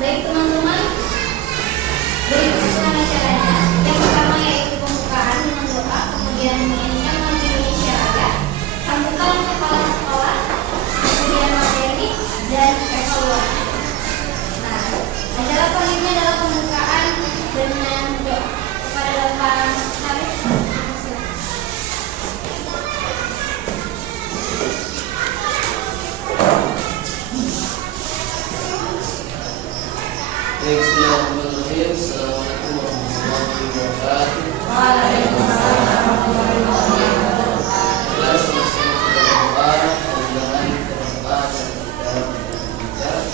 Baik teman-teman, berikut usulan acaranya. Yang pertama yaitu pembukaan dengan doa, kemudian menyanyikan lagu Indonesia Raya, sambutan kepala sekolah, kemudian materi dan evaluasi. Nah, acara selanjutnya adalah pembukaan dengan doa. Kepada Bapak Syarif, Bismillahirrahmanirrahim. Assalamualaikum warahmatullahi wabarakatuh. Waalaikumsalam warahmatullahi wabarakatuh. Kelas bersama kita berdoa, mudah-mudahan kita berdoa dan kita berbicara.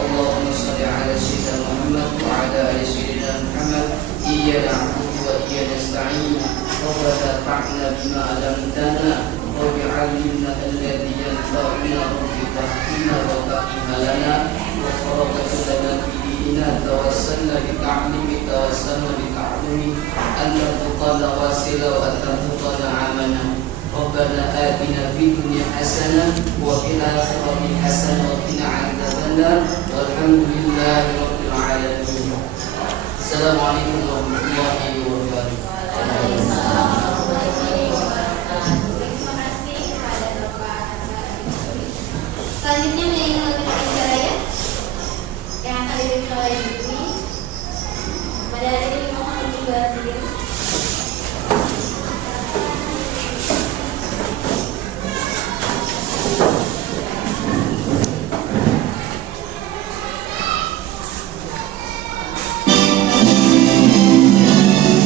Allahumma salli ala sayyidina Muhammad wa ala ali sayyidina Muhammad. Iyyaka na'budu wa iyyaka nasta'in. Rabbana fa'alna bima 'allamtana wa bi'allimna alladhi yanfa'una rabbi fahmina wa fahimna lana wa faraqna lana bidina tawassalna bi ta'limi tawassalna bi ta'limi anta tuqala wasila wa anta tuqala amana. Rabbana atina fid dunya hasanah wa fil akhirati hasanah wa qina adzabannar. Walhamdulillahi rabbil alamin. Assalamualaikum warahmatullahi wabarakatuh. Waalaikumsalam warahmatullahi wabarakatuh. Terima kasih kepada Bapak Syarif. Selanjutnya menyanyi lagu Indonesia Raya yang akan dipimpin oleh Ibu. Pada hari ini mohon juga berdiri. Bismillahirrahmanirrahim.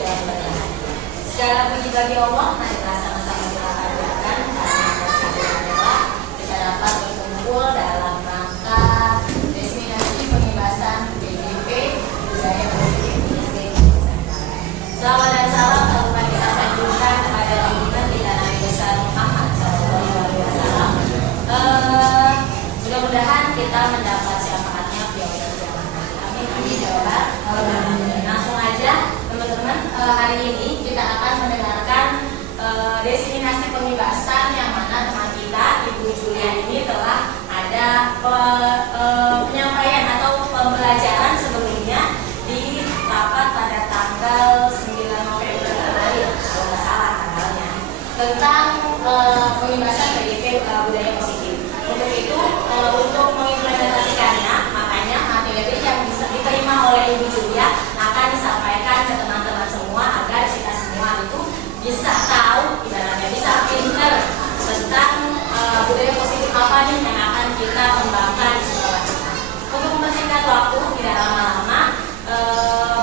dan berbahagia. Segala puji bagi Allah, marilah sama-sama kita panjatkan karena adalah kita dapat berkumpul dalam rangka destinasi pengibasan BGP budaya positif ISD Nusantara. Selamat dan salam telah kita sanjungkan kepada junjungan kita Nabi besar Muhammad SAW. Mudah-mudahan kita mendapat syafaatnya di yaumil qiyamah. Amin amin ya rabbal. Langsung aja teman-teman, hari ini kita akan mendengarkan destinasi pengibasan yang mana teman kita Ibu Julia ini telah ada penyampaian atau pembelajaran sebelumnya di rapat pada tanggal 9 November kemarin, kalau nggak salah tanggalnya, tentang pengibasan PDP budaya positif. Untuk itu, untuk mengimplementasikannya, makanya materi yang bisa diterima oleh Ibu Julia akan disampaikan ke teman-teman semua agar kita semua itu bisa tahu, ibaratnya bisa pinter tentang budaya positif apa nih yang akan kita kembangkan di sekolah kita. Untuk mempersingkat waktu, tidak lama-lama,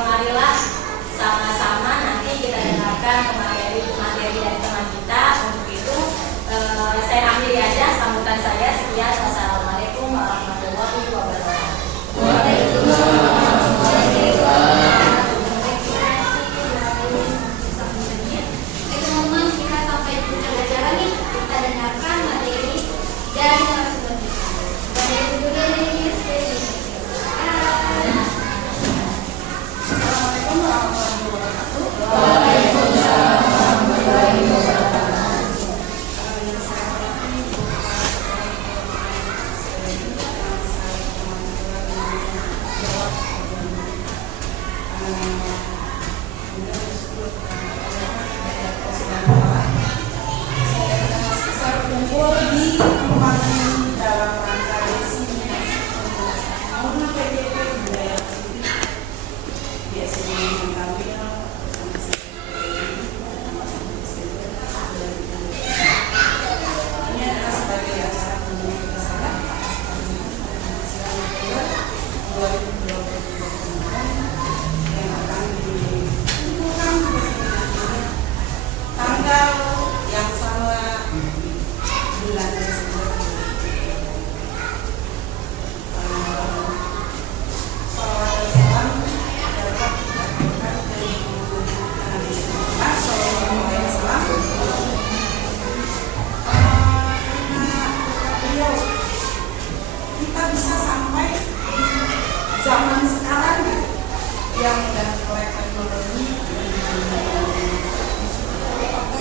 marilah sama-sama nanti kita dengarkan materi dari teman kita. Untuk itu, saya akhiri aja sambutan saya. Sekian, wassalamualaikum warahmatullahi wabarakatuh. Teman-teman, kita sampai di pelajaran nih, kita dengarkan materi dari narasumber kita. Dari Ibu Julia dari ISD. Assalamualaikum warahmatullahi wabarakatuh. Waalaikumsalam warahmatullahi wabarakatuh. Kumpul di tempat ini dalam rangka destinasi pengibasan PDP budaya positif biasanya tampil ini adalah sebagai acara penutup besar 2020 yang akan dikumpulkan di sini tanggal yang sama bulan Desember. Salawat dan salam dapat dilakukan dari Nabi Muhammad SAW. Karena beliau kita bisa sampai zaman sekarang yang udah oleh teknologi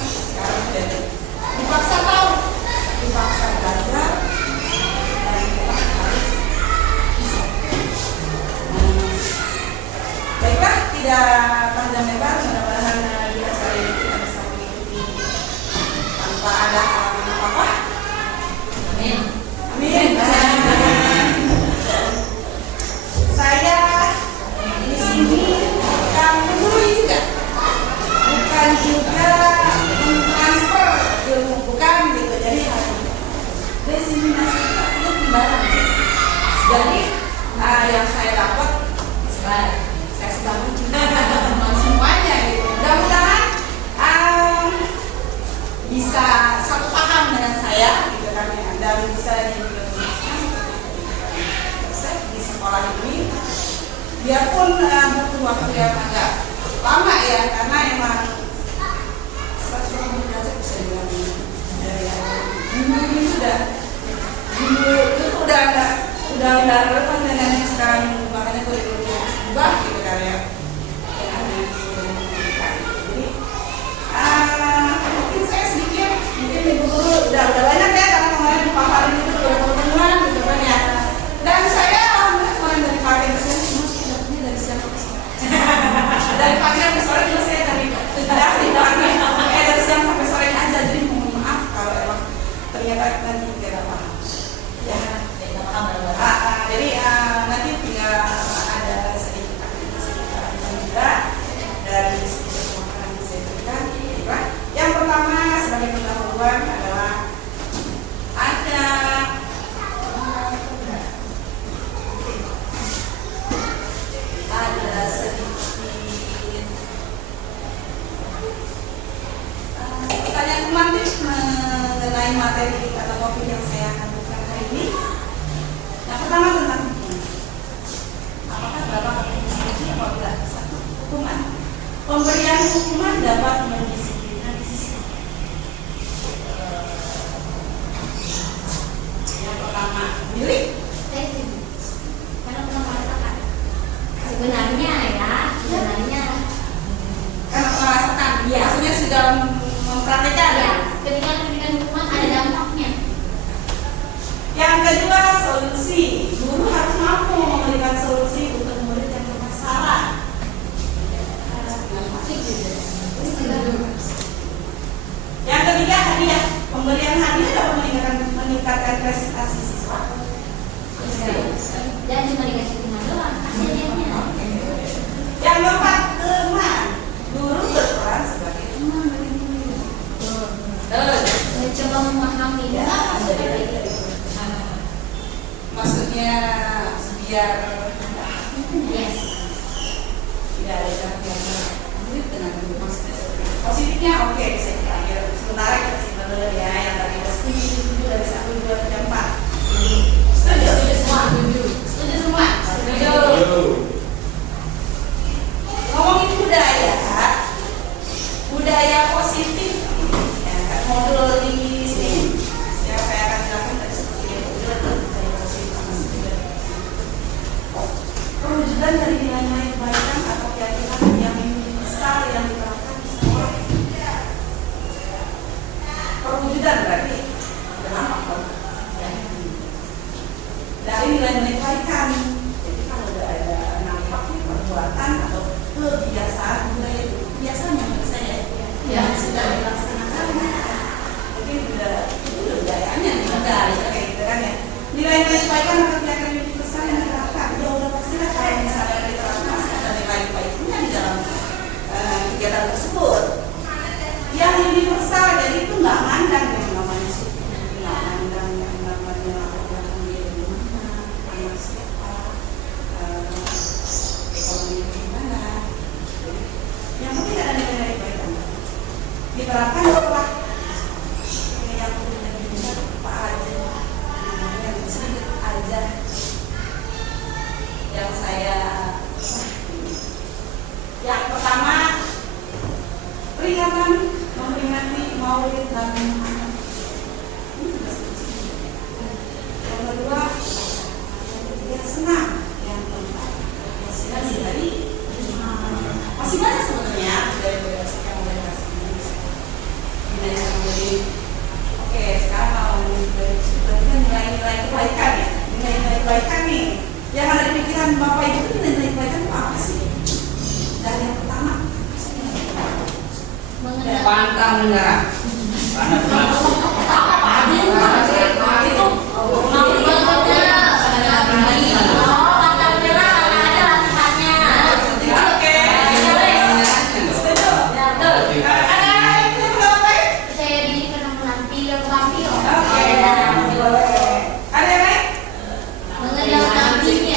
sekarang jadi dipaksa tahu, dipaksa belajar, dan kita harus bisa. Baiklah, tidak panjang lebar, mudah-mudahan di acara ini kita bisa mengikuti tanpa ada halangan apa-apa. Amin. Amin. Saya di sini bukan menggurui juga, bukan juga mentransfer ilmu, bukan gitu. Jadi destinasi itu barang. Jadi yang saya dapat saya sebangun teman semuanya gitu. Mudah-mudahan bisa satu paham dengan saya gitu kan ya, dan bisa di sekolah ini. Biarpun butuh waktu yang agak lama ya, karena emang 120 derajat bisa bilang dari ini sudah itu udah relevan dengan yang sekarang, makanya kurikulum berubah gitu kan ya. Jadi mungkin saya sedikit, mungkin ibu guru udah banyak ya, karena kemarin paparan itu beberapa pertemuan gitu kan ya. Dan saya kemarin dari pagi ke sini masih dari siang ke sore. Dari pagi sampai sore juga saya dari pagi dari siang sampai sore aja. Jadi mohon maaf kalau emang ternyata nanti tidak paham. Ya. Jadi nanti tinggal ada sedikit aktivitas juga dari sedikit makanan yang saya berikan. Yang pertama sebagai pendahuluan adalah ada sedikit topik yang saya akan buka hari ini. Yang pertama tentang hukuman. Apakah Bapak setuju apabila satu hukuman? Pemberian hukuman dapat mendisiplinkan siswa. Yang pertama, Billy. Saya setuju. Karena pernah merasakan. Sebenarnya Karena merasakan, maksudnya sudah mempraktekkan. ya, ketika memberikan hukuman ada dampaknya. Yang kedua, solusi. Guru harus mampu memberikan solusi untuk murid yang bermasalah. Yang ketiga, hadiah. Pemberian hadiah dapat meningkatkan prestasi siswa. Dan cuma dikasih hukuman doang, kasih hadiahnya. Yang keempat, teman. Guru berperan sebagai teman bagi murid. Mencoba memahami mengapa seperti itu. Maksudnya biar Yes. tidak ada yang murid dengan guru. Maksudnya seperti itu. Positifnya oke, bisa kita sementara kita simpan dulu ya. Yang tadi ada setuju dari 1, 2, 3, 4. Setuju? Setuju semua? Setuju semua? Setuju. Ngomongin budaya positif, ya, modul di sini. Saya akan jelaskan dari seperti itu. Budaya positif apa sih budaya positif? Perwujudan dari nilai-nilai kebaikan atau keyakinan yang besar yang diterapkan di sekolah. Perwujudan berarti kenapa? Dari nilai-nilai kebaikan. Jadi kalau ada nampak perbuatan atau kebiasaan budaya itu biasanya menurut saya yang sudah dilaksanakan mungkin itu budayanya kayak gitu kan ya. Nilai-nilai kebaikan atau kebiasaan yang besar yang diterapkan ya udah pastilah kalau misalnya diterapkan pasti ada nilai kebaikannya di dalam kegiatan tersebut yang universal. Jadi itu nggak mandang yang namanya suku, nggak mandang yang namanya orang dia dari mana, anak siapa, ekonomi gimana. Yang penting ada nilai kebaikan diterapkan setelah yang punya bisa apa aja, yang sedikit aja yang saya. Yang pertama, peringatan memperingati Maulid Nabi Muhammad. Ini juga sedikit. Yang kedua, yang senang. Yang keempat, yang senang dari masih banyak sebenarnya dari berdasarkan yang mulai dari oke, sekarang kalau berarti nilai-nilai kebaikan ya, nilai-nilai kebaikan nih yang ada di pikiran Bapak Ibu itu nilai-nilai kebaikan itu apa sih? Dan yang pertama Mengenal Pantang menyerah. Karena Itu saya diri pernah menampil tampil. ada yang lain? Mengenal nabinya.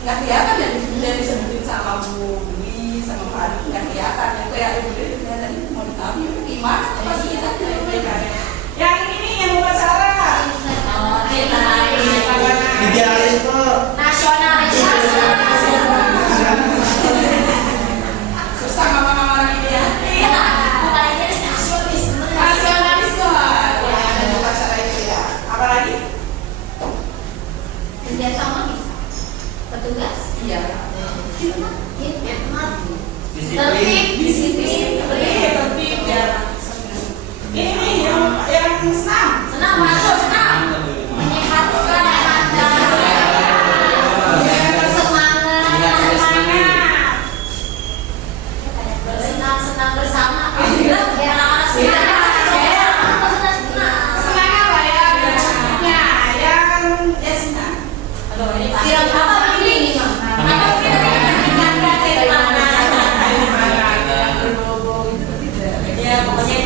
Nggak kelihatan dan udah disebutin sama Bu Dwi sama Pak Adi nggak kelihatan yang kayak Bu Dwi kelihatan itu mau diambil gimana pasti kita yang ini nih yang buat Sarah idealisme. nasionalisasi. susah mama-mama lagi dia Iya, bukan aja nasionalisme. nasionalisme ya ada buat Sarah itu ya apa lagi Kerjasama bisa. Petugas. iya Hikmat. Disiplin. Disiplin. tertib ya ini yang senang Senang masuk, senang. Menyehatkan anda. Bersenang-senang bersama. Anak-anak senang. senang apa ya yang senang Aduh, ini pasti apa begini? Apa kita mengingatkan dari mana? Ya, pokoknya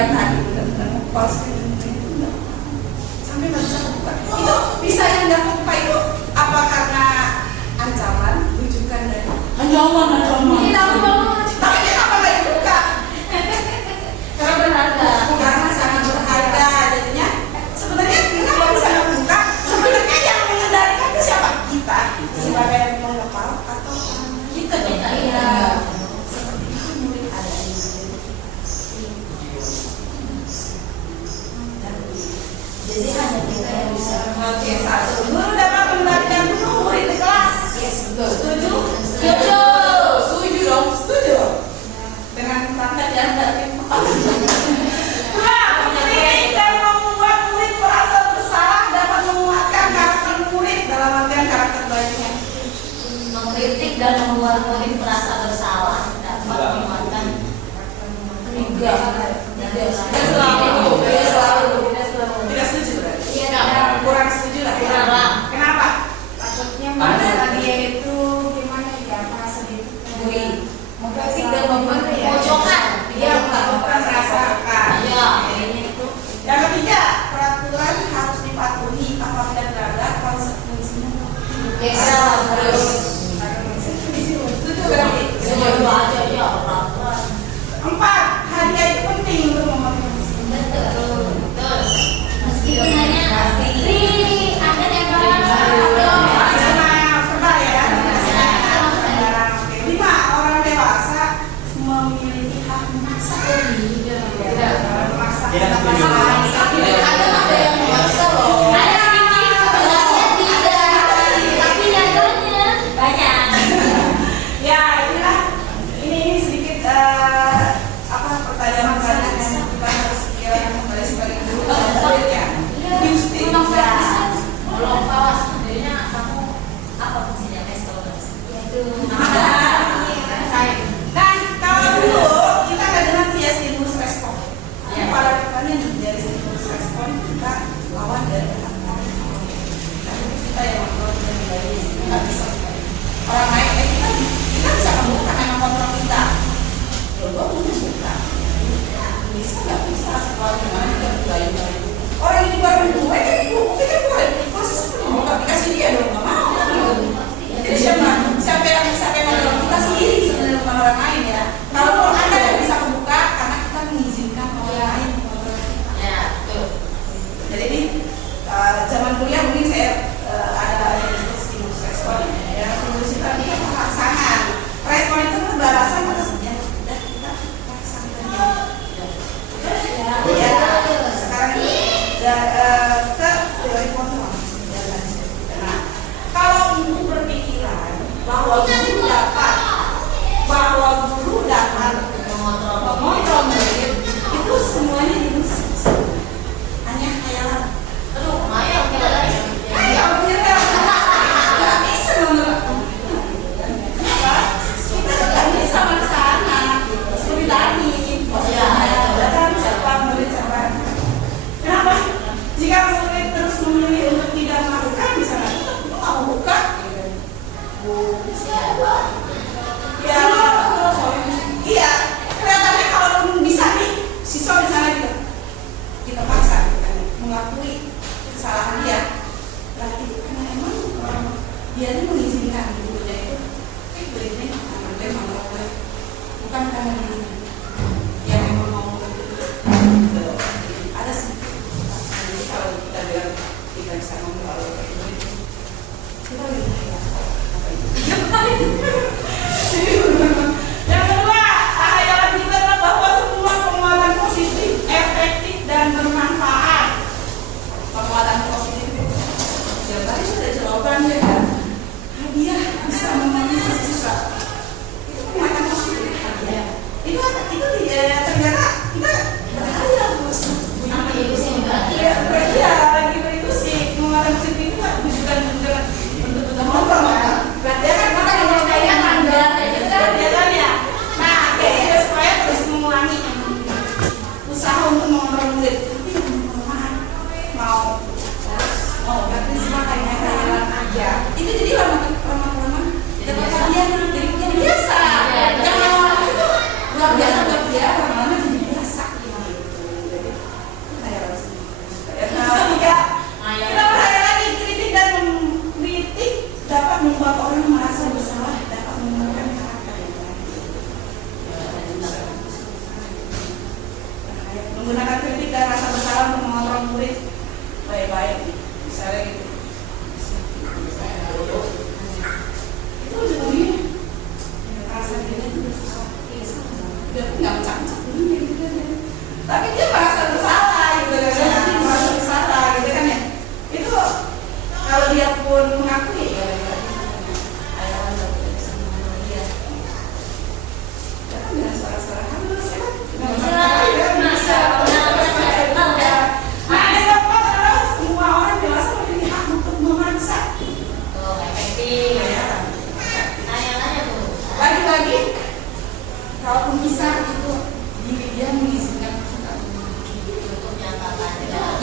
yang tadi benar-benar ngepas sampai nggak bisa kebuka. Itu bisa yang nggak kebuka itu apa karena ancaman, rujukan dari Ancaman. ini tahu banget, tapi kenapa nggak dibuka? Karena berharga. Karena sangat berharga, jadinya sebenarnya kenapa bisa nggak kebuka? Sebenarnya yang mengendalikan itu siapa? Kita sebagai pengepal atau kita Iya. seperti itu murid ada di Jadi hanya kita yang bisa. Oke, satu. Guru dapat mengendalikan penuh murid di kelas. Yes, betul. Setuju? Setuju. Setuju dong, setuju. Dengan praktek yang dari dua, mendidik dan membuat murid merasa bersalah dapat menguatkan karakter murid dalam artian karakter baiknya. Mengkritik dan membuat murid merasa bersalah dapat menguatkan Tidak selalu. Tidak setuju berarti. Iya. Kurang setuju lah. Kurang. Kenapa? Takutnya masa dia itu gimana ya, merasa dibully, mengkritik dan pojokan. Dia melakukan merasakan. Ya, kayaknya itu. Yang ketiga, peraturan harus dipatuhi apabila berada konsekuensinya. Yes, terus. Setuju berarti? Setuju aja ya peraturan. 4. Hadiah itu penting untuk memotivasi. Betul. Betul. Meskipun hanya Riri, Anda tembak. Sama verbal ya. Oke. 5. Orang dewasa memiliki hak memaksa. Memaksa. Ada yang memaksa loh. Ada sedikit, sebenarnya tidak. Tapi nyatanya banyak. Ya, inilah ini sedikit pertanyaan kita harus pikiran kembali sebagai guru ya. Justru Belum pawas. Jadinya kamu apa fungsinya tes kalau tes? Yaitu dan kalau dulu kita nggak dengar dia stimulus respon. Ya. Pada depannya dari stimulus respon kita lawan dari tapi kita yang kontrol dari kita bisa orang lain kita bisa membuka memang kontrol kita. Ya gua mau membuka. Bisa nggak bisa sekolah gimana kita belajar itu. Orang ini baru gue kan kita boleh proses membuka aplikasi dia dong nggak mau. Jadi siapa yang bisa kontrol kita sendiri sebenarnya bukan orang lain ya. Kalau Anda yang bisa membuka karena kita mengizinkan orang lain mengontrol kita. Ya, betul. Jadi ini zaman kuliah mungkin saya ada yang disebut stimulus respon ya. Stimulus itu artinya pelaksanaan. Respon itu kan balasan atas yang sudah kita laksanakan. Ya, sekarang ini ke teori kontrol. Nah, kalau ibu berpikiran bahwa guru dapat mengontrol murid itu semuanya ilusi. Hanya khayalan. Aduh, Maya kita lagi. Ya, benar. Nggak bisa menerapkan. Kenapa? Kita nggak bisa melaksana. Seperti tadi. Dan siapa murid siapa. Kenapa? Jika murid terus memilih untuk tidak melakukan, misalnya kita nggak mau buka. Ya, iya. Kelihatannya kalau bisa nih, siswa misalnya kita paksa mengakui kesalahan dia. Lah itu karena emang dia itu mengizinkan gurunya itu ini memang bukan karena dia memang mau ada sih. Jadi kalau kita bilang kita bisa ngomong kita lihat ya apa itu. Yang kedua, hayalan kita adalah bahwa semua penguatan positif, efektif dan bermanfaat. Penguatan positif itu ya tadi sudah jawabannya kan. Hadiah bisa memotivasi siswa. Itu penguatan positif hadiah. Itu ternyata kita berhadiah terus. apa ibu sih berarti? Iya, lagi itu sih penguatan positif itu bukan bentuk-bentuk kontrol kan. Berarti kan kita yang kaya Anda itu kan kegiatannya. Nah, jadi supaya terus mengulangi usaha untuk mengontrol murid. Tapi mau berarti semua kayak aja. Itu jadi lama-lama dapat hadiah jadi biasa. Yang lama itu luar biasa buat dia, lama-lama jadi biasa.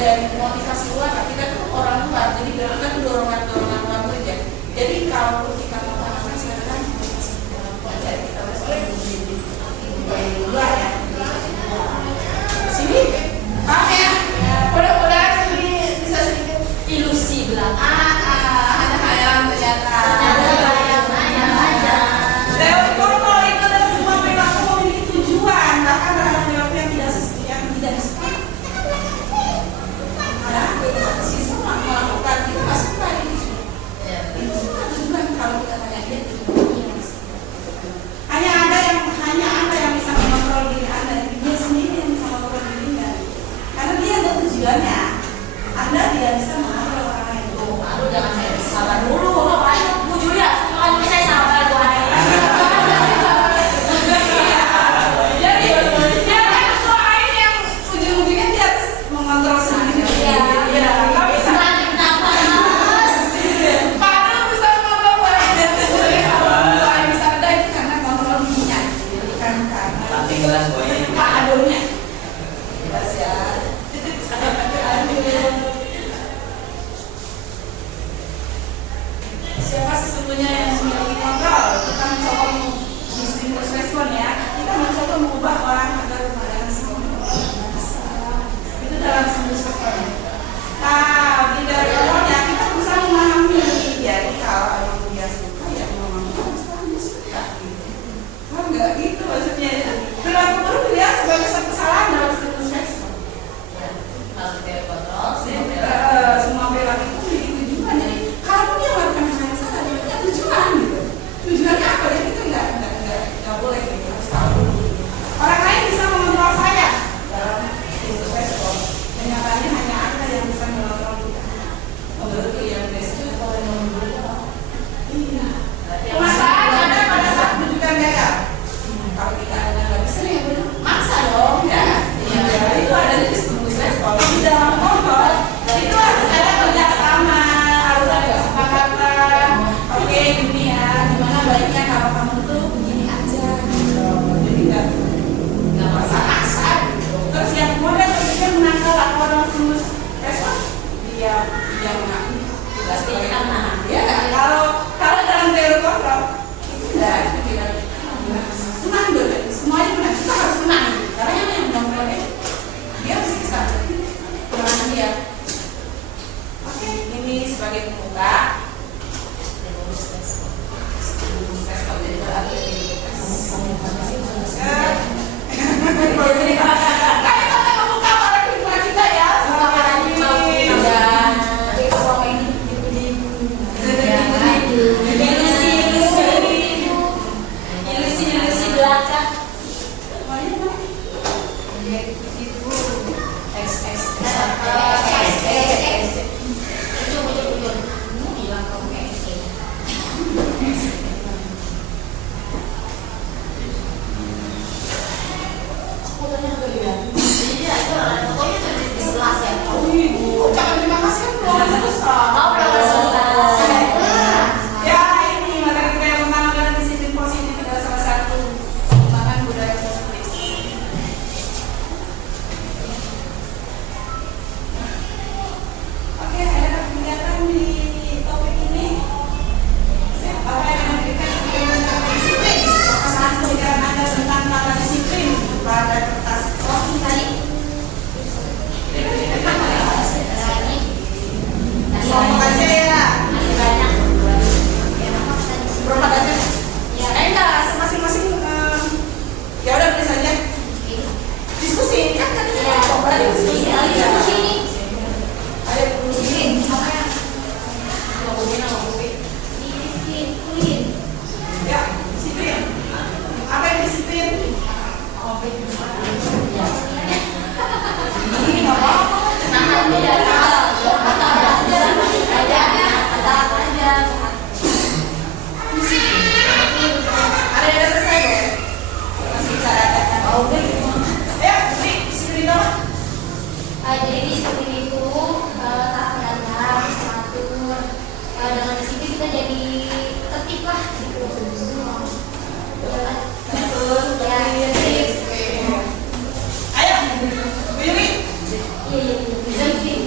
dari motivasi luar, kita tuh orang luar, jadi kita tuh dorongan luar aja. Jadi kalau kita mau tanamkan silakan motivasi dalam keluarga, kita harus dari luar ya. Sini, paham ya? Mudah-mudahan ini bisa sedikit Ilusi belakang. ada khayal ternyata. Anda tidak bisa mengatur orang lain. Aduh, jangan saya salah dulu. Bu Julia, kalau saya salah Bu Ani. Jadi dia kan ketua lain yang ujung-ujungnya dia harus mengontrol sendiri. Iya, nggak bisa. Padahal bisa mengontrol lain dan sebenarnya kalau lain bisa ada itu karena kontrol dirinya, bukan karena Nanti kelas boy. Pak Adolnya. Jelas ya. Siapa sesungguhnya yang memiliki kontrol? Kita mencoba stimulus respon ya. Kita mencoba mengubah orang agar pandangan semuanya bisa. Itu dalam stimulus respon. Nah, di dari awalnya kita bisa memahami. Jadi kalau dia suka ya memahami sekarang dia suka. Oh enggak gitu maksudnya. Perilaku buruk dilihat sebagai satu kesalahan dalam stimulus respon. Kalau tidak kontrol, Semua perilaku itu memiliki tujuan. Jadi kalau dia melakukan hal yang salah, dia punya tujuan gitu. Tujuannya apa? Jadi itu nggak boleh gitu. Harus tahu. Orang lain bisa mengontrol saya dalam stimulus respon. Kenyataannya hanya Anda yang bisa mengontrol kita. Menurut yang best itu kalau yang menurut iya. Masalah ada pada saat menunjukkan gagal. Kalau kita nggak bisa ya benar. Maksa dong ya. Itu ada di stimulus respon. Di dalam kontrol itu harus ada kerjasama, harus ada kesepakatan. Oke, gini ya, gimana baiknya kalau kamu tuh begini aja. Jadi nggak maksa. Terus yang kemudian ketika menangkal laporan stimulus respon, dia mengaku. pasti kita menahan. Ya, kalau dalam teori kontrol itu tidak menang dulu. Semuanya menang. Kita harus menang. Karena yang menang dia harus bisa menang dia. Oke, ini sebagai pembuka. Respon jadi berarti membuka para kehidupan kita ya. Ilusi belakang. Ucapan terima kasih kan belum selesai. Ya, ini materi kita yang pertama adalah disiplin positif adalah salah satu pengembangan budaya positif. Oke, ada kegiatan di topik ini. Siapa yang memberikan kegiatan disiplin? Pasangan pemikiran Anda tentang tata disiplin pada kertas roti tadi. Kelompok aja ya. Berapa aja? Enggak, masing-masing ya udah tulis aja. Diskusi kan tadi kelompok ada diskusi. Ada diskusi. Apa ya? Ya, disiplin. Apa yang disiplin? Ini nggak apa-apa. Ada yang selesai ya? Masih bisa ada. Ya, disiplin apa? Jadi disiplin itu taat dan teratur. Dengan disiplin kita jadi tertib lah gitu. Betul. Ya, Ayo, Willy. iya.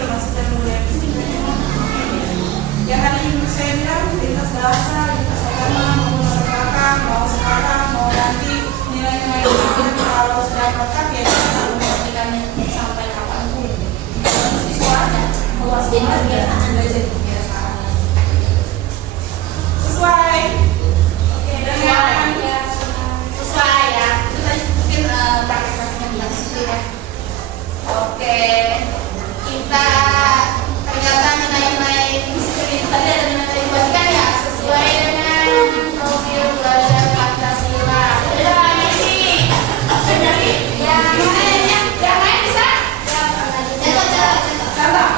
termasuk yang mulia. Yang tadi saya bilang lintas bahasa, lintas agama, mau belakang, mau sekarang, mau nanti nilai-nilai itu kalau sudah melekat ya kita akan memperhatikannya sampai kapanpun. Siswa aja, luas banget ya, belajar kebiasaan. Sesuai. Oke, dengan sesuai ya. Itu tadi mungkin praktek-prakteknya di situ ya. Oke, kita ternyata nilai-nilai disiplin tadi ada nilai kewajiban ya sesuai dengan profil belajar Pancasila. Udah ini, yang lain bisa? Contoh.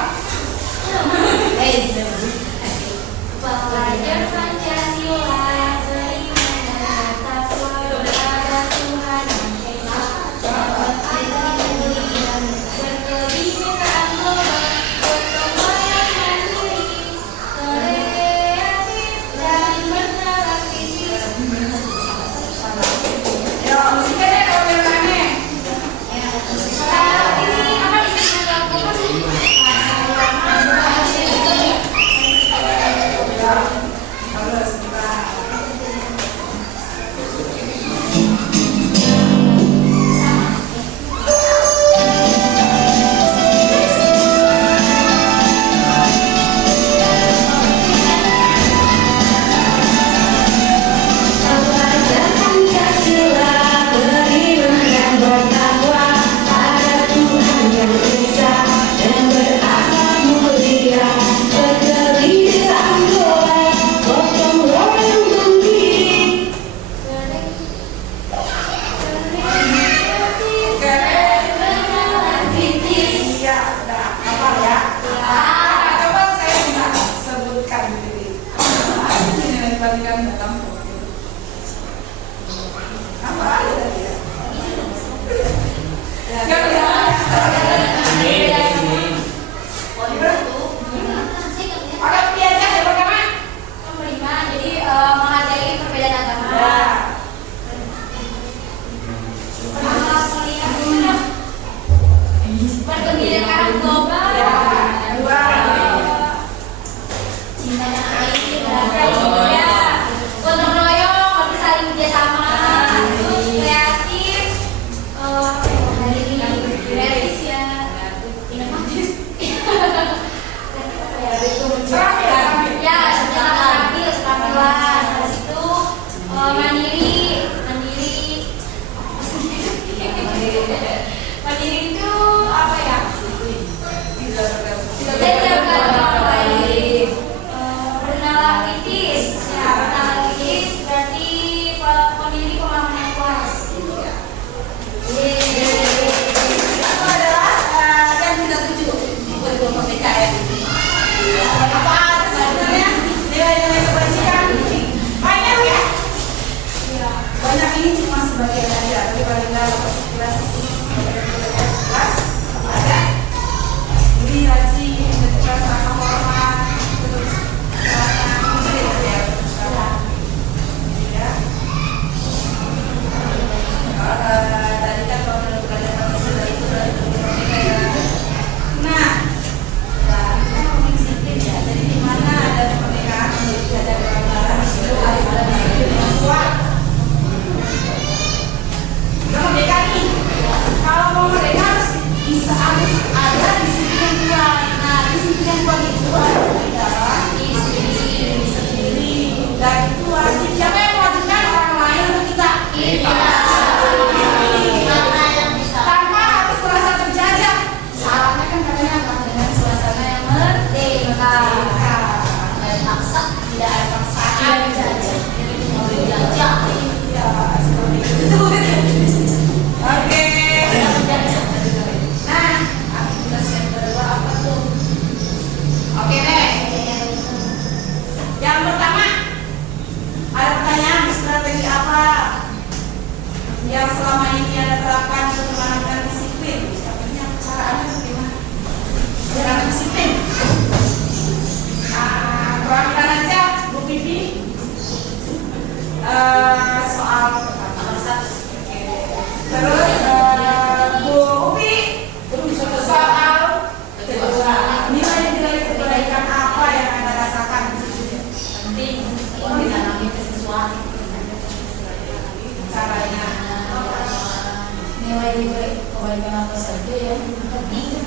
kebaikan apa saja yang penting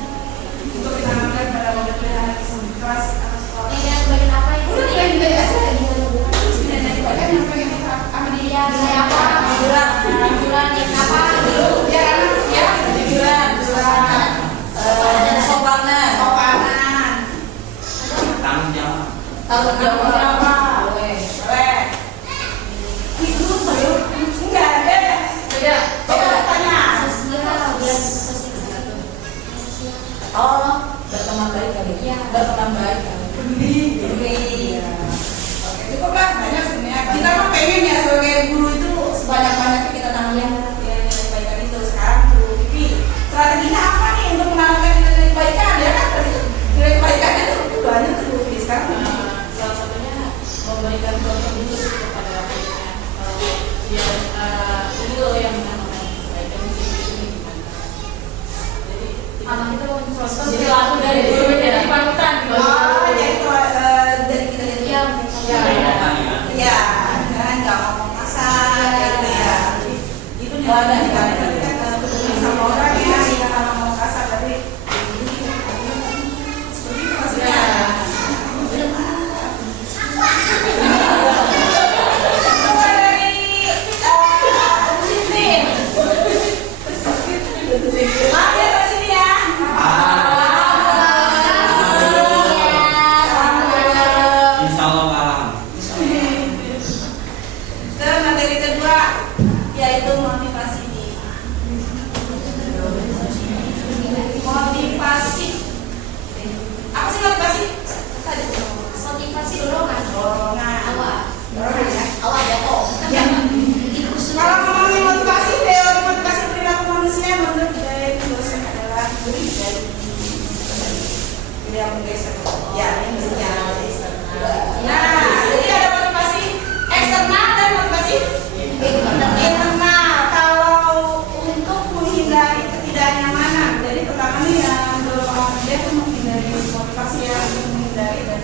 Untuk ditanamkan pada murid-murid kelas anak sekolah. Yang bagian apa itu? Udah kayak gitu aja. Terus pindah ibadah yang pengen sama dia. Yang apa? Bulan yang apa? Ya anak ya jujuran, sopanan Tanggung jawab. tanggung jawab boleh. Itu baru enggak ada. Beda. Tanya. Sosial, biar sosial. oh berteman baik kali Iya. berteman baik kali Peduli. Oke, cukup lah banyak sebenarnya. Kita mah pengen ya sebagai guru itu sebanyak-banyaknya kita tanamkan nilai kebaikan itu. Sekarang guru TV strateginya apa nih untuk menanamkan nilai kebaikan ya kan? Tadi tuh nilai kebaikannya tuh banyak tuh guru TV sekarang. salah satunya memberikan contoh khusus kepada muridnya biar ini loh yang menanamkan kebaikan di sini gimana jadi Anak itu jadi laku dari guru menjadi panutan gitu. Oh, ya itu dari kita jadi Iya. ya, jangan nggak ngomong kasar gitu ya. Itu nilai kebaikan tapi kan peduli sama orang ya, kita kalau ngomong kasar tapi seperti itu maksudnya. Keluar dari Muslim. Maaf ya sampai sini ya. Insya Allah paham. Dan materi kedua yaitu motivasi. Motivasi. Apa sih motivasi? Tadi motivasi dorongan. dorongan. Awal. Dorongan ya. Awal jatuh. Ya. Kalau ngomongin motivasi, teori motivasi perilaku manusia menurut dari dosen adalah budaya. Ini yang menggeser. Ya, ini ya. Nah, jadi ada motivasi eksternal dan motivasi internal. Kalau untuk menghindari ketidaknyamanan, jadi pertama nih yang dorong dia tuh menghindari motivasi yang menghindari dan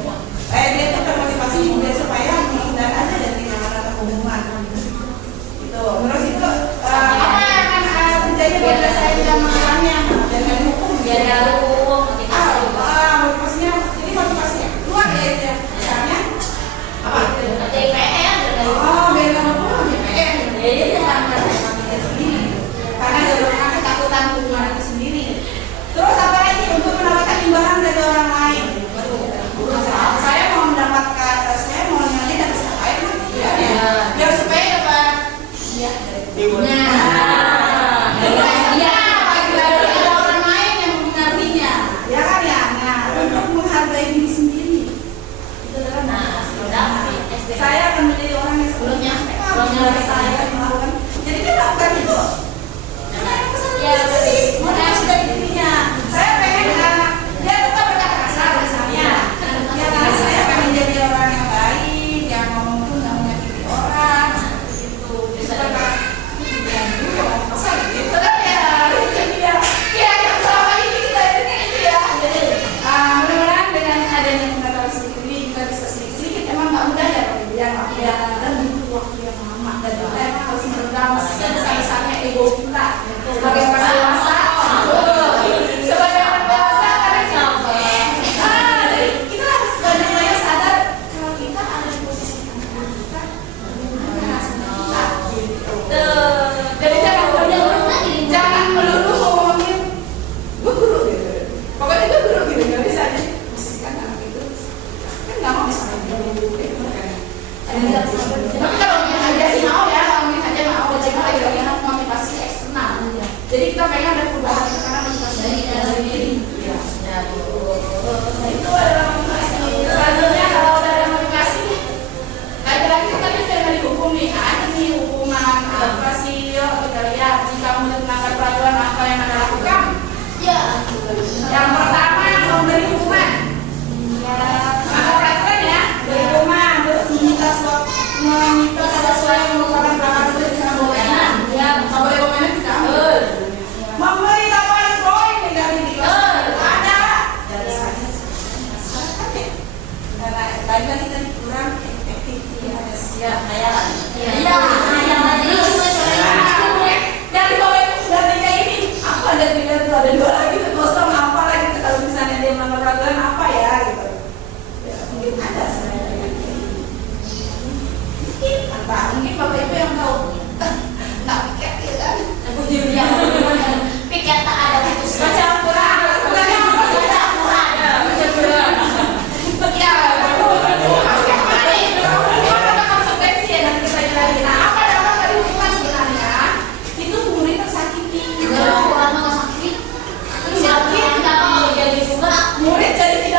dia tuh termotivasi dia supaya menghindari aja dari ketidaknyamanan atau hubungan. Gitu. Terus itu apa yang akan terjadi pada saya tidak mengalaminya dengan hukum Biar dia. ada hukum motivasi. Motivasinya, jadi motivasinya keluar ya, misalnya apa? Dari PR dari Oh, biar kamu pulang DPR. Jadi sama Diri sendiri. Karena dorongan ketakutan hubungan itu sendiri. Terus apa lagi untuk mendapatkan imbalan dari orang lain? Saya mau mendapatkan, saya mau nyanyi dari siapa lain kan? Biar supaya dapat. Nah, iya, bagi ada orang lain yang mempengaruhinya. nomor peraturan apa ya gitu. Ya, mungkin ada sebenarnya. Mungkin bapak ibu yang tahu. Nggak piket ya kan? Aku jadi yang pikir tak ada putus. Baca Al-Quran. Sebenarnya apa sih? Baca Al-Quran. Baca Quran. Ya, ada konsekuensi ya nanti kita jelasin. Nah, apa dampak dari hukuman sebenarnya? Itu murid tersakiti. Kalau orang nggak sakit, Sakit kenapa kalau jadi juga? Murid jadi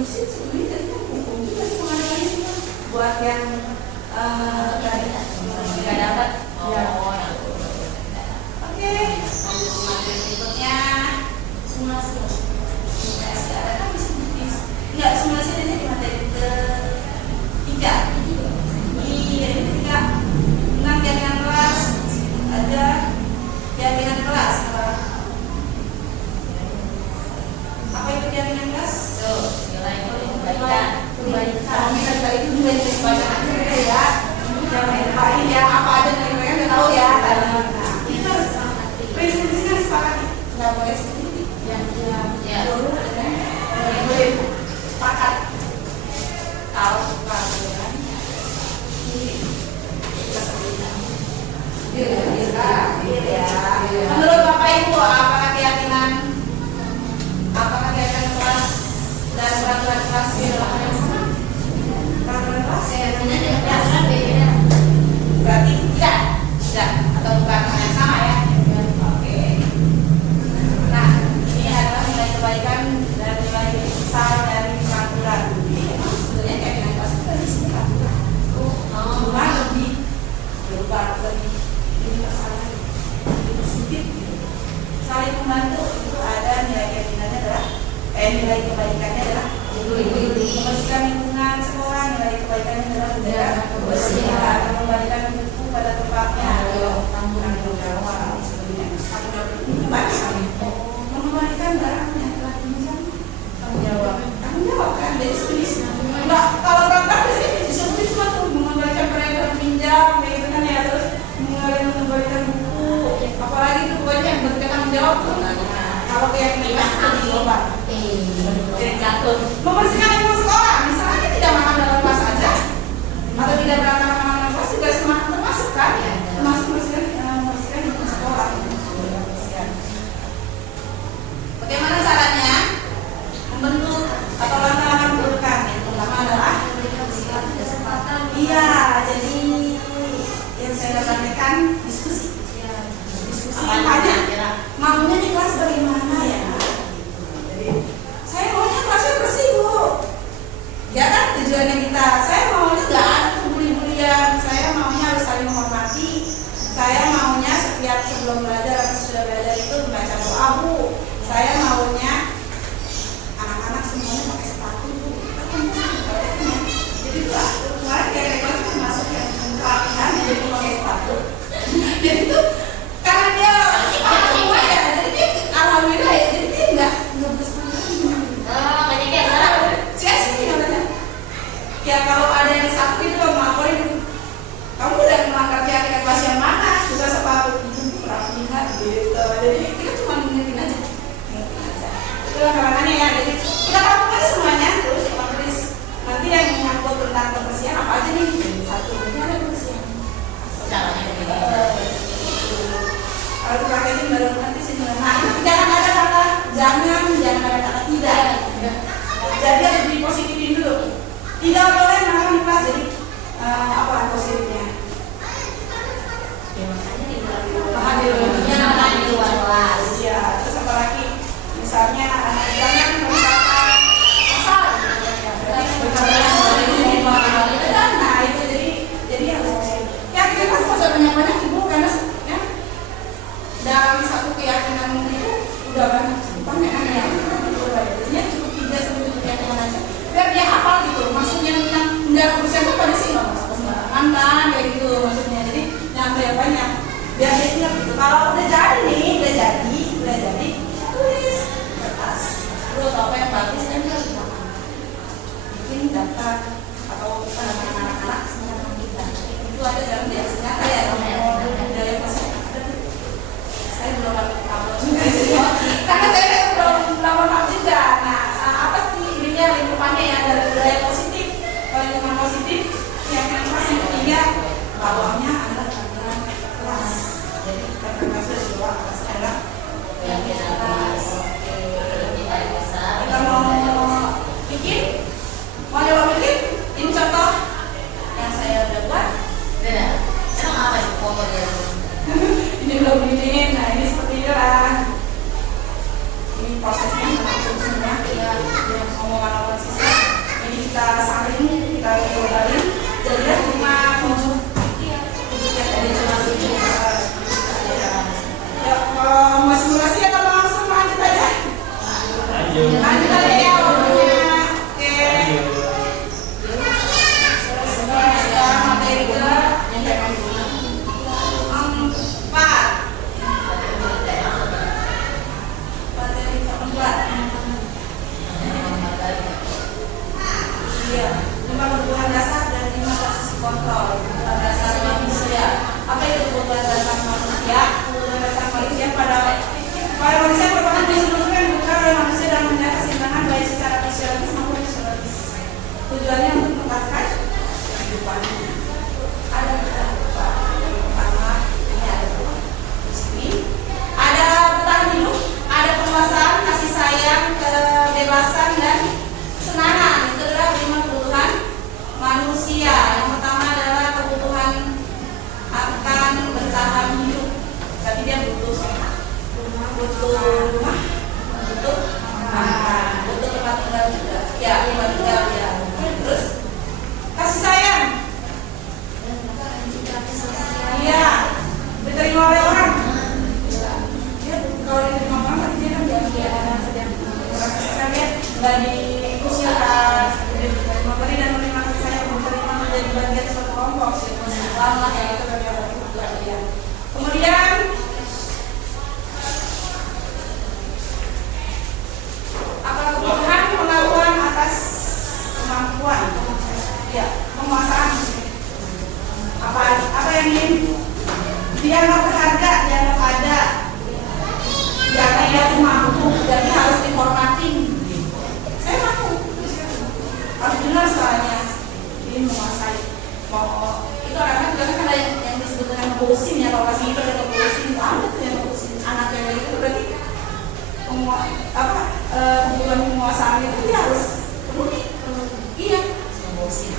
diskusi sebenarnya jadi hukum juga sih mengenai ini buat yang nggak dapat. Ya. Oh, yang Oke, lanjut ke materi berikutnya. Simulasi. Simulasi ada kan enggak simulasi ada di materi ketiga. Iya, yang ketiga. Tentang jaringan kelas ada jaringan kelas. Apa itu jaringan kelas? tuh nilai kebaikan. Kalau kita tadi itu juga jenis bacaan aja ya. Jangan lupain ya apa aja yang mereka nggak tahu ya. Nah, itu prinsip-prinsipnya harus sepakati. Nggak boleh sendiri. Ya. Dulu boleh sepakat. Tahu peraturan. Menurut Bapak Ibu, apakah keyakinan kelas dan peraturan kelas adalah hal yang sama? Peraturan kelas? Berarti tidak atau bukan hal yang sama ya? Oke. Nah, ini adalah nilai kebaikan dan nilai besar dari peraturan. Jadi memang sebenarnya keyakinan kelas itu dari sini peraturan. Cuma lebih masalah lebih sedikit gitu. Saling membantu itu ada nilai keyakinannya adalah nilai kebaikannya adalah membersihkan lingkungan sekolah, nilai kebaikannya adalah membersihkan atau membalikan buku pada tempatnya, tanggung jawab sebenarnya mengembalikan barang yang telah pinjam, tanggung jawab kan dari sini. Enggak, kalau orang biasanya disebut cuma tuh mengembalikan barang yang telah pinjam kayak gitu kan ya, terus mengembalikan buku, apalagi itu pokoknya yang bertanggung jawab tuh. Kalau keyakinan itu diubah. Membersihkan lingkungan sekolah, misalnya tidak makan dalam kelas aja, atau tidak berangkat makan kelas juga termasuk kan? Termasuk membersihkan lingkungan sekolah. Bagaimana caranya membentuk atau langkah-langkah membentukkan? Yang pertama adalah iya, jadi yang saya sampaikan diskusi. Diskusi hanya maunya di kelas bagaimana ya? Saya maunya kelasnya bersih Bu. Ya kan tujuannya kita. Saya maunya nggak ada bully-bulian. Saya maunya harus saling menghormati. Saya maunya setiap sebelum belajar atau sudah belajar itu membaca doa Bu. Saya maunya anak-anak semuanya pakai sepatu Bu. Jadi itu kemarin kayak kelas itu masuk yang pelatihan jadi pakai sepatu. Jadi itu karena dia semua ya, jadi dia alhamdulillah ya, jadi dia nggak ya kalau ada yang sakit itu melaporin kamu udah melanggar keyakinan kelas yang mana juga sepatu itu rapihan gitu. Jadi kita cuma ngingetin aja itu langkah-langkahnya ya. Jadi kita lakukan aja semuanya terus nanti yang menyangkut tentang kebersihan apa aja nih satu ini ada kebersihan kalau praktekin baru nanti sih. Nah itu jangan ada kata jangan ada kata tidak. Jadi harus dipositifin dulu. Tidak boleh makan di kelas. Jadi apa positifnya? Makan di luar kelas. Ya, terus apa lagi? Misalnya jangan menggunakan pasal. Nah itu jadi harus. Ya kita pasti harus banyak-banyak ibu karena ya, dalam satu keyakinan itu udah banyak banyak yang jadinya cukup 3 sampai 7 keyakinan aja. Biar dia hafal gitu, maksudnya tentang menjaga kebersihan itu pada sih nggak masuk sembarangan kan kayak gitu maksudnya. Jadi jangan banyak biar dia ingat gitu. Kalau udah jadi tulis kertas. Terus apa yang bagus kan dia harus bikin daftar atau penampilan anak-anak semua kita. Itu ada dalam biasa nyata ya budaya positif. Saya belum upload juga sih, karena saya belum upload juga. Nah apa sih ininya lingkupannya ya dari budaya positif. Kalau lingkungan positif yang masih ketiga bawahnya adalah tanggalan kelas. Jadi tanggalan kelas sudah di bawah kelas adalah yang kelas. Kita mau bikin, ini contoh yang saya udah buat. semua ya omongan siswa ini kita saling kita ngobrolin jadilah cuma Jadi cuma tujuh. ya mau simulasi atau langsung lanjut aja? Lanjut aja ya waktunya. Oke. Sekarang materi ke empat. Materi keempat. Iya, 5 kebutuhan dasar dan 5 posisi kontrol. Kebutuhan dasar manusia. Apa itu kebutuhan dasar manusia? Kebutuhan dasar manusia pada manusia merupakan keseluruhan yang dibutuhkan oleh manusia dalam menjaga keseimbangan baik secara fisiologis maupun psikologis. Tujuannya untuk meningkatkan kehidupannya. Ada beberapa. Yang pertama ini ada di sini. Ada bertahan hidup, ada penguasaan, kasih sayang, kebebasan dan kesenangan. Itu adalah 5 kebutuhan manusia. Yang pertama adalah kebutuhan akan bertahan hidup. Jadi dia butuh butuh rumah, butuh makan, butuh tempat tinggal juga. Ya, tempat tinggal ya. Terus kasih sayang. Iya, diterima oleh orang. Dia kalau diterima orang berarti dia kan dia ada sedang kasih sayang, nggak dikucilkan, diterima beri dan menerima kasih sayang, diterima menjadi bagian suatu kelompok, Islam lah ya itu bagi orang kebutuhan dia. Kemudian apa kebutuhan pengakuan atas kemampuan, ya penguasaan. Apa yang ingin dianggap berharga, dianggap ada, dianggap dia tuh mampu, jadi harus dihormatin. Saya mampu, harus benar soalnya ini menguasai. Mau itu orang-orang juga kan ada yang disebut dengan ngebusin ya, kalau kasih itu ada ngebusin, ada tuh yang ngebusin anak cewek itu berarti kebutuhan penguasaan itu dia harus penuhi. Iya,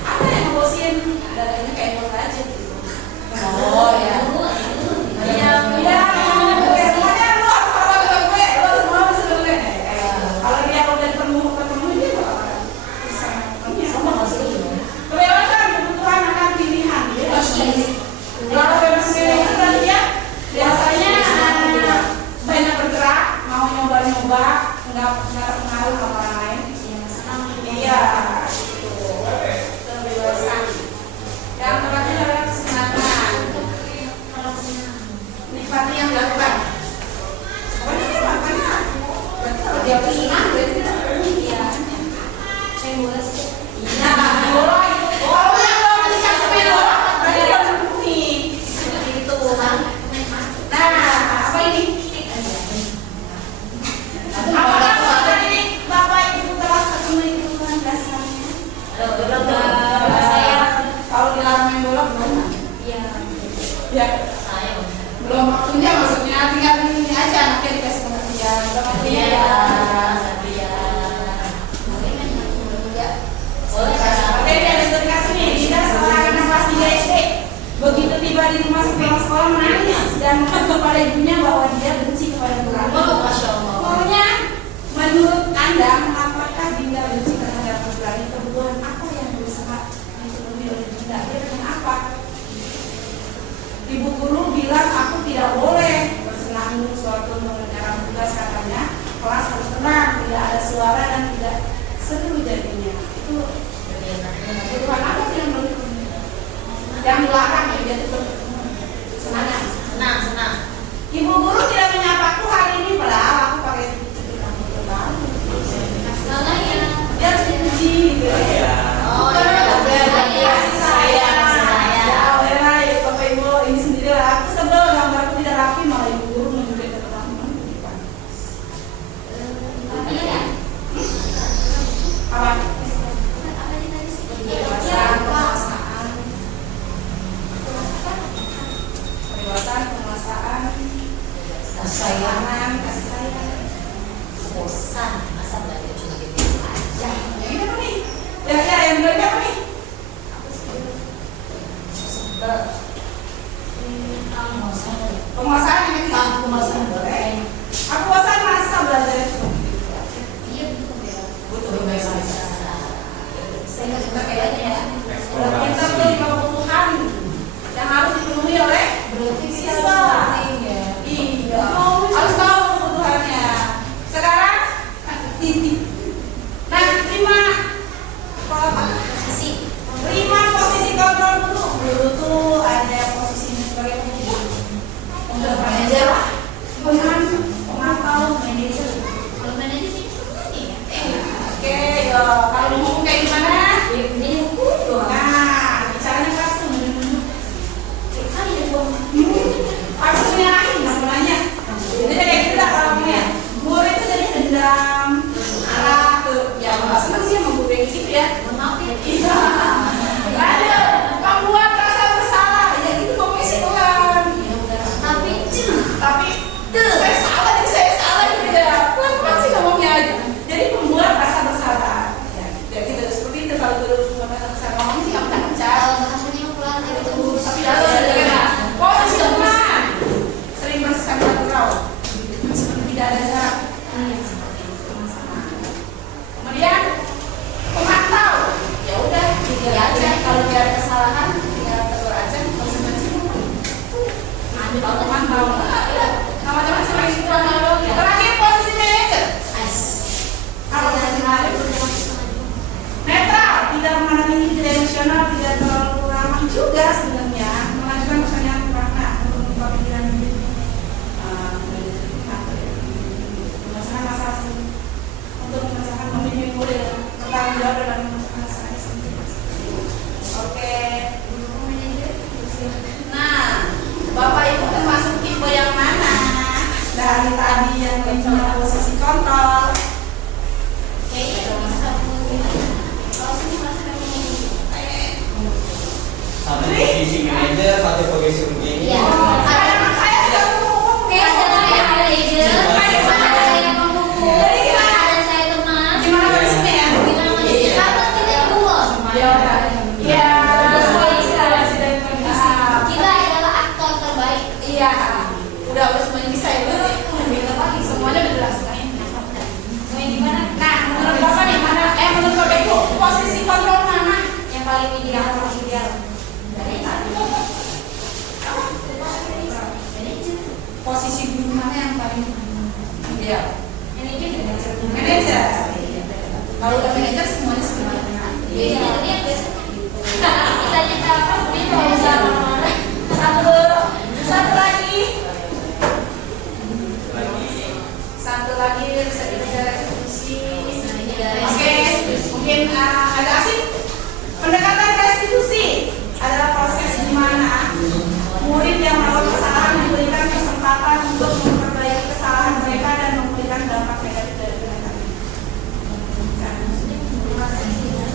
ada yang ngebusin, ada kayaknya kayak gue aja gitu. Oh ya. Iya, semuanya lu harus sama dengan gue, lu harus semua bisa dengan gue. Kalau dia udah ketemu dia bakal bisa. Sama maksudnya. Kebebasan kebutuhan akan pilihan. Kalau bebas pilih itu berarti dia biasanya banyak bergerak, mau nyoba-nyoba, nggak terpengaruh sama orang lain. Iya, gitu. Kebebasan. Yang terakhir adalah kesenangan. Nikmati yang dilakukan. Pokoknya dia makanya. Berarti kalau dia senang, berarti dia iya. Saya boleh sih. Nah, bola itu. Kalau yang belum dikasih bola, berarti dia terpenuhi. Seperti itu kan. Nah, apa ini? Apakah dari Bapak Ibu telah ketemu kebutuhan dasarnya? Saya kalau dilarang main bola belum? Iya. Ya, belum waktunya maksudnya tinggal ini aja anaknya dikasih pengertian. Belum waktunya ya. Oke, ada sudah dikasih nih. Dinda seorang anak kelas 3 SD. Begitu tiba di rumah pulang sekolah menangis dan mengaku kepada ibunya bahwa dia benci kepada Quran. Oh, Masya Allah. Pokoknya, menurut Anda, apakah Dinda benci terhadap Quran? Kebutuhan apa yang berusaha dipenuhi oleh Dinda? Dia dengan apa? Ibu guru bilang aku tidak boleh bersenandung suatu mengerjakan tugas, katanya kelas harus tenang, tidak ada suara dan tidak seru jadinya. Itu kebutuhan apa sih yang dilarang ya jadi senang. Senang. Ibu guru tidak menyapaku hari ini padahal aku pakai Malah ya. dia harus dipuji gitu ya. Oh, iya. Kasih sayang. Ya, olehlah ya Bapak Ibu ini sendiri lah. Aku sebel gambarku tidak rapi malah ibu guru menunjukkan ke teman-teman. Iya. Apa? Apa sih tadi sih? Kebebasan, penguasaan, kesayangan, kasih sayang. Bosan, masa belajar cuma gitu aja. Ini apa nih? Ya, yang bilang apa nih? Sebel. Penguasaan yang ini. Aku bosan masa belajar cuma gitu aja. Nah, 5 posisi kontrol dulu. Dulu tuh ada posisinya sebagai udah manajer lah, pemantau, manajer. Kalau manajer sih semuanya ya. Oke, kalau ngomong kayak gimana? Nah, bicaranya keras tuh. Harus nyerahin, nggak mau nanya. Jadi kayak gitu lah kalau ngomongnya. Murid itu jadi dendam, marah tuh. Ya, nggak seneng sih sama guru yang gitu ya. Maaf ya. Iya. Ada membuat rasa bersalah. Ya gitu ngomongnya sih Tuhan. Tapi saya salah, jadi saya salah gitu ya. Pelan-pelan sih ngomongnya aja. Jadi membuat rasa bersalah. Ya gitu, seperti itu kalau guru membuat rasa bersalah. Ngomongnya sih kencang-kencang. Bahasanya pulang dari itu. Tapi posisi teman sering bersama gurau seperti tidak ada jarak. Kemudian pemantau, ya udah dia aja kalau dia ada kesalahan tinggal tegur aja konsekuensinya. Kalau pemantau, macam-macam lagi itu. Terakhir posisi manajer. Apa posisi manajer? Netral, tidak memandang tidak emosional, tidak terlalu ramah juga sebenarnya, mengajukan pertanyaan karena mengubah pikiran masalah untuk memecahkan pemimpin murid bertanggung jawab dalam memecahkan masalah sendiri. Oke, nah Bapak Ibu termasuk tipe yang mana dari tadi yang punya posisi kontrol? Satu posisi manajer, satu posisi begini. Iya. Anak saya sudah ngomong Kayak saya manajer, ada yang menghubung, ada saya teman. gimana posisinya ya? Gimana kondisi? Kapan kita dua? Ya, Kita adalah aktor terbaik. iya, udah semuanya bisa ya, beda lagi semuanya udah jelas kan? Mau yang gimana? Nah, menurut Bapak nih mana? Menurut Bapak Ibu posisi kontrol mana? Yang paling ideal. Posisi guru mana yang paling ideal? Manajer. Kalau udah manajer semuanya sebenarnya. Iya, dia biasanya. Kita nyata apa? Dia mau Satu lagi bisa dikejar restitusi. Oke, mungkin agak asik. Pendekatan restitusi adalah proses di mana murid yang melakukan kesalahan diberikan kesempatan untuk memperbaiki kesalahan mereka dan memberikan dampak negatif dari mereka.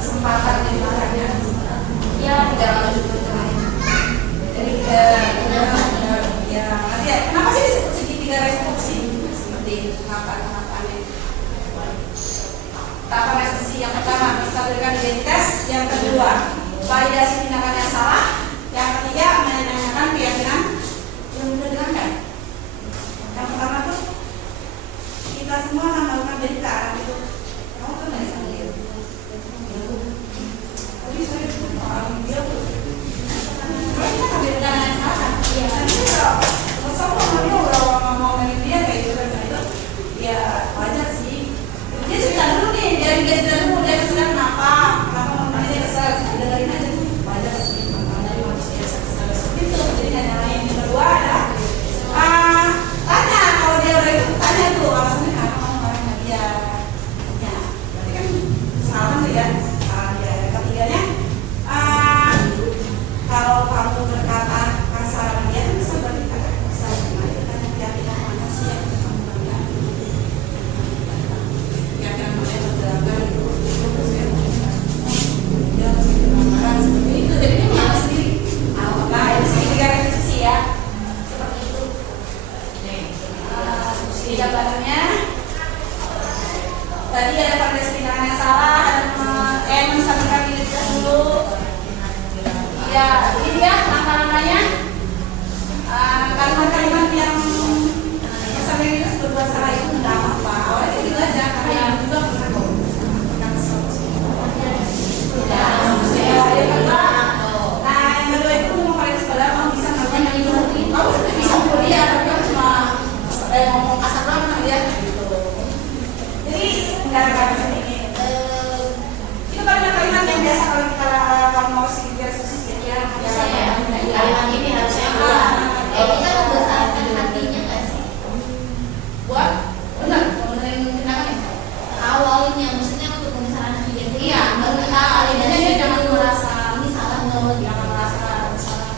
Kesempatan diberikannya. Ya, tidak lanjut ke lain. Jadi, ya, nanti ya. Kenapa sih disebut segitiga restitusi? Seperti itu, tahapan-tahapannya. Tahapan restitusi yang pertama, menstabilkan identitas. Yang kedua, validasi tindakan yang salah. Yang ketiga, menanyakan keyakinan yang sudah dilanggar. Yang pertama tuh, kita semua akan melakukan jadi ke arah itu. Kamu tuh nggak bisa melihat. Tapi saya itu orang dia tuh. Kalau kita ngambil tindakan yang salah, ya nanti kalau sama dia udah ngomongin dia kayak gitu kan itu, ya wajar sih. Dia cerita dulu nih, dia cerita dulu dia kesel kenapa nanti dia kesel, dengerin aja wajar sih. Dari manusia kesel seperti itu. Jadi hanya lain yang kedua adalah tanya kalau dia udah itu tanya tuh alasannya kenapa kamu marah sama dia. Ya, berarti kan salah tuh ya. Yang ketiganya kalau kamu berkata kasar dia kan bisa berarti kata kasar. Nah, itu kan keyakinan mana sih yang kamu bangga? Keyakinan mana yang berbangga itu terus ya. Dia harus diperlakukan seperti itu. Jadi dia malah sendiri. Nah, itu segitiga restitusi ya. Seperti itu. Tidak banyak. Tadi ada validasi tindakan yang salah, ada menstabilkan identitas dulu. Ya, ini dia langkah-langkahnya. Kalimat-kalimat yang sampai kita berbuat salah itu tidak apa-apa. Awalnya gitu aja, karena yang juga pernah kok. Nah, yang kedua itu memvalidasi padahal kamu bisa melakukan yang itu. Kamu sudah bisa kuliah, tapi kamu cuma ngomong kasar doang sama dia gitu. Jadi Daripada ini. Itu kalimat-kalimat yang biasa kalau mau biar sukses ya. Harusnya ya. Kalimat ini harusnya Kita membesarkan hatinya nggak sih? Buat benar, benerin kenangan ya. Awalnya, maksudnya untuk pembesaran hatinya. Iya, baru kita Jadi validasi jangan dulu. merasa Ini salah loh. jangan merasa salah.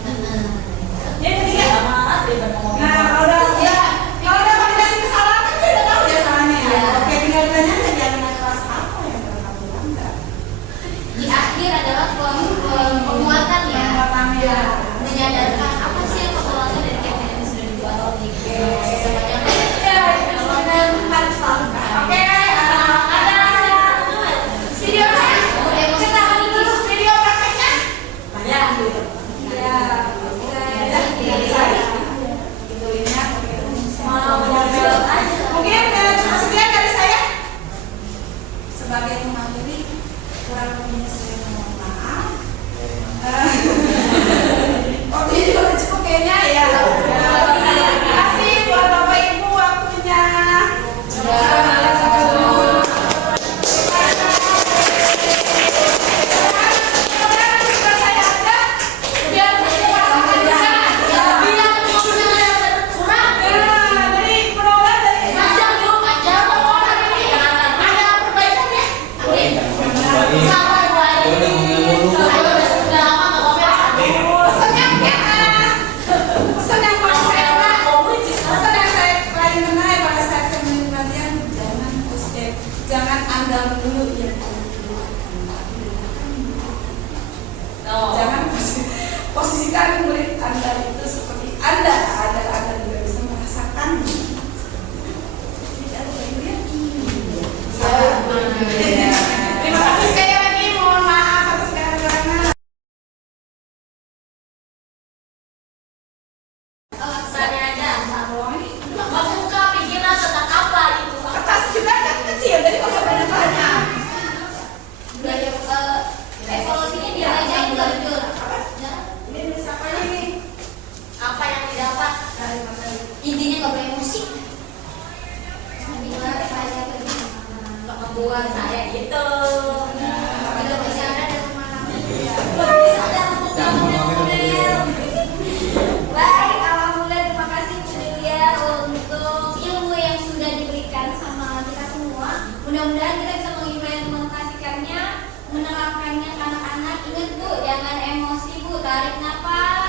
Ya ketiga. Selamat ribet ngomongin. Nah, kalau udah validasi kesalahan kan dia udah tahu dia salahnya. Iya. Oke, tinggal ditanya aja dengan kelas apa yang pernah kamu langgar. Di akhir adalah penguatan ya. Penguatannya. Menyadarkan apa sih yang kekuatan dari campaign yang sudah dibuat oleh semuanya. Oke, ada video prakteknya? Banyak gitu. Ya, mungkin cukup sekian dari saya. Sebagai pemateri kurang lebihnya saya mohon maaf. Waktu ini juga udah cukup kayaknya ya. Terima kasih buat Bapak Ibu waktunya. Jangan Anda dulu yang jangan posisikan murid Anda itu seperti Anda agar Anda juga bisa merasakan. Terima kasih sekali lagi, mohon maaf atas segala-galanya. Tanya aja. Membuka pikiran tentang apa itu? Kertas juga kan kecil, jadi nggak usah banyak-banyak. Evolusinya diajain betul. Ini nulis apa ini? Apa yang didapat? Intinya nggak boleh musik. Bila saya pergi Membuat saya gitu. tidak bercanda dan kemana-mana. Baik, alhamdulillah terima kasih Bu Delia untuk ilmu yang sudah diberikan sama kita semua. Mudah-mudahan kita bisa mengimplementasikannya, menerapkannya ke anak-anak. Ingat Bu, jangan emosi Bu, tarik nafas.